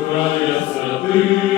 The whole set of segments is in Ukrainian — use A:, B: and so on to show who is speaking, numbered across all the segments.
A: края святих.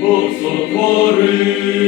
A: Бог сотворив.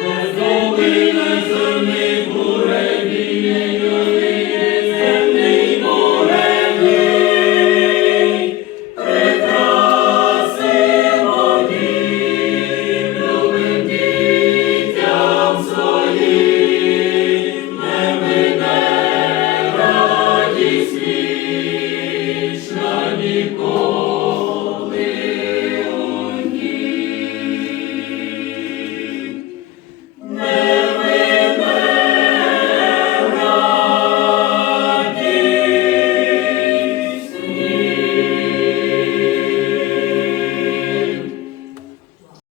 A: The